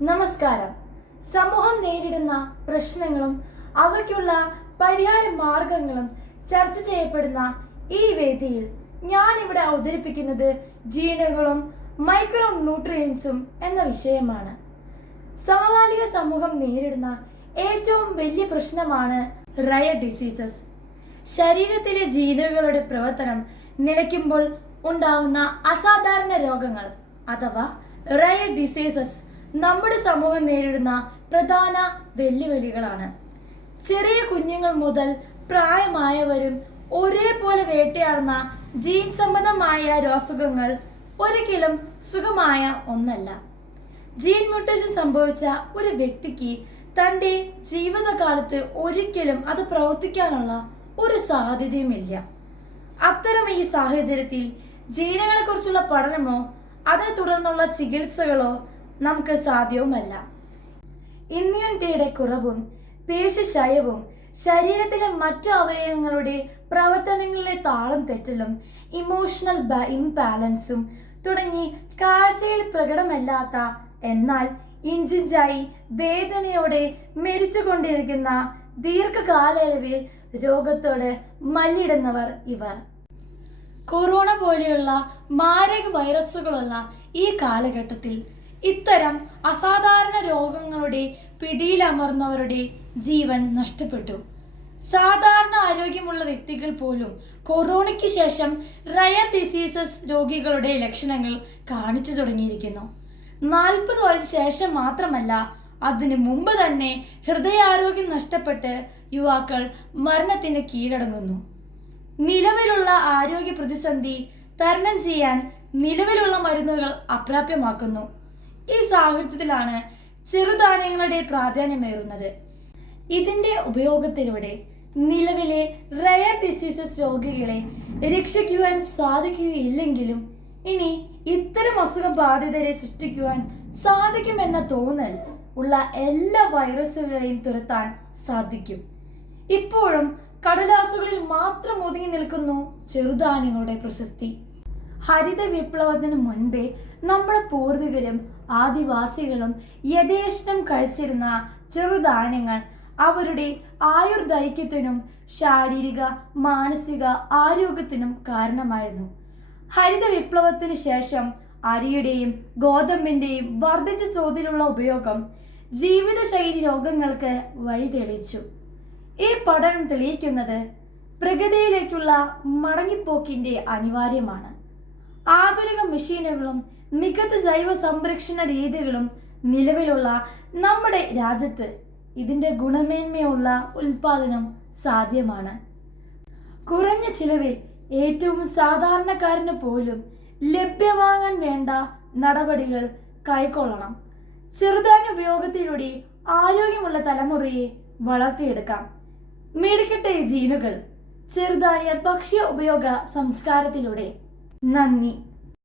നമസ്കാരം. സമൂഹം നേരിടുന്ന പ്രശ്നങ്ങളും അവയ്ക്കുള്ള പരിഹാര മാർഗങ്ങളും ചർച്ച ചെയ്യപ്പെടുന്ന ഈ വേദിയിൽ ഞാൻ ഇവിടെ അവതരിപ്പിക്കുന്നത് ജീനുകളും മൈക്രോ ന്യൂട്രിയൻസും എന്ന വിഷയമാണ്. സമകാലിക സമൂഹം നേരിടുന്ന ഏറ്റവും വലിയ പ്രശ്നമാണ് റയർ ഡിസീസസ്. ശരീരത്തിലെ ജീനുകളുടെ പ്രവർത്തനം നിലയ്ക്കുമ്പോൾ ഉണ്ടാകുന്ന അസാധാരണ രോഗങ്ങൾ അഥവാ റയർ ഡിസീസസ് നമ്മുടെ സമൂഹം നേരിടുന്ന പ്രധാന വെല്ലുവിളികളാണ്. ചെറിയ കുഞ്ഞുങ്ങൾ മുതൽ പ്രായമായവരും ഒരേപോലെ വേട്ടയാടുന്ന ജീൻ സംബന്ധമായ അസുഖങ്ങൾ ഒരിക്കലും സുഖമായ ഒന്നല്ല. ജീൻ മ്യൂട്ടേഷൻ സംഭവിച്ച ഒരു വ്യക്തിക്ക് തൻ്റെ ജീവിതകാലത്ത് ഒരിക്കലും അത് പ്രവർത്തിക്കാനുള്ള ഒരു സാധ്യതയുമില്ല. അത്തരം ഈ സാഹചര്യത്തിൽ ജീനുകളെ കുറിച്ചുള്ള പഠനമോ അതിനെ തുടർന്നുള്ള ചികിത്സകളോ നമുക്ക് സാധ്യവുമല്ല. ഇമ്മ്യൂണിറ്റിയുടെ കുറവും പേശിക്ഷയവും ശരീരത്തിലെ മറ്റു അവയവങ്ങളുടെ പ്രവർത്തനങ്ങളിലെ താളം തെറ്റലും ഇമോഷണൽ ഇംബാലൻസും തുടങ്ങി കാഴ്ചയിൽ പ്രകടമല്ലാത്ത എന്നാൽ ഇഞ്ചിഞ്ചായി വേദനയോടെ മരിച്ചുകൊണ്ടിരിക്കുന്ന ദീർഘകാലയളവിൽ രോഗത്തോട് മല്ലിടുന്നവർ ഇവർ. കൊറോണ പോലെയുള്ള മാരക വൈറസുകളുള്ള ഈ കാലഘട്ടത്തിൽ ഇത്തരം അസാധാരണ രോഗങ്ങളുടെ പിടിയിലമർന്നവരുടെ ജീവൻ നഷ്ടപ്പെട്ടു. സാധാരണ ആരോഗ്യമുള്ള വ്യക്തികൾ പോലും കൊറോണയ്ക്ക് ശേഷം റയർ ഡിസീസസ് രോഗികളുടെ ലക്ഷണങ്ങൾ കാണിച്ചു തുടങ്ങിയിരിക്കുന്നു. 40 വയസ്സിന് ശേഷം മാത്രമല്ല, അതിനു മുമ്പ് തന്നെ ഹൃദയാരോഗ്യം നഷ്ടപ്പെട്ട് യുവാക്കൾ മരണത്തിന് കീഴടങ്ങുന്നു. നിലവിലുള്ള ആരോഗ്യ പ്രതിസന്ധി തരണം ചെയ്യാൻ നിലവിലുള്ള മരുന്നുകൾ അപ്രാപ്യമാക്കുന്നു. ഈ സാഹചര്യത്തിലാണ് ചെറുധാന്യങ്ങളുടെ പ്രാധാന്യമേറുന്നത്. ഇതിന്റെ ഉപയോഗത്തിലൂടെ നിലവിലെ റയർ ഡിസീസസ് രോഗികളെ രക്ഷിക്കുവാൻ സാധിക്കുകയില്ലെങ്കിലും ഇനി ഇത്തരം അസുഖബാധിതരെ സൃഷ്ടിക്കുവാൻ സാധിക്കുമെന്ന തോന്നൽ ഉള്ള എല്ലാ വൈറസുകളെയും തുരത്താൻ സാധിക്കും. ഇപ്പോഴും കടലാസുകളിൽ മാത്രം ഒതുങ്ങി നിൽക്കുന്നു ചെറുധാന്യങ്ങളുടെ പ്രശസ്തി. ഹരിത വിപ്ലവത്തിന് മുൻപേ നമ്മുടെ പൂർവികരും ആദിവാസികളും യഥേഷ്ടം കഴിച്ചിരുന്ന ചെറുധാന്യങ്ങൾ അവരുടെ ആയുർദൈർഘ്യത്തിനും ശാരീരിക മാനസിക ആരോഗ്യത്തിനും കാരണമായിരുന്നു. ഹരിത വിപ്ലവത്തിന് ശേഷം അരിയുടെയും ഗോതമ്പിന്റെയും വർദ്ധിച്ച തോതിലുള്ള ഉപയോഗം ജീവിതശൈലി രോഗങ്ങൾക്ക് വഴി തെളിയിച്ചു. ഈ പഠനം തെളിയിക്കുന്നത് പ്രകൃതിയിലേക്കുള്ള മടങ്ങിപ്പോക്കിന്റെ അനിവാര്യമാണ്. ആധുനിക മെഷീനുകളും മികച്ച ജൈവ സംരക്ഷണ രീതികളും നിലവിലുള്ള നമ്മുടെ രാജ്യത്ത് ഇതിന്റെ ഗുണമേന്മയുള്ള ഉൽപാദനം സാധ്യമാണ്. കുറഞ്ഞ ചിലവിൽ ഏറ്റവും സാധാരണക്കാരന് പോലും ലഭ്യമാകാൻ വേണ്ട നടപടികൾ കൈക്കൊള്ളണം. ചെറുധാന്യ ഉപയോഗത്തിലൂടെ ആരോഗ്യമുള്ള തലമുറയെ വളർത്തിയെടുക്കാം. മേടിക്കട്ടെ ജീനുകൾ ചെറുധാന്യ ഭക്ഷ്യ ഉപയോഗ സംസ്കാരത്തിലൂടെ. നന്ദി.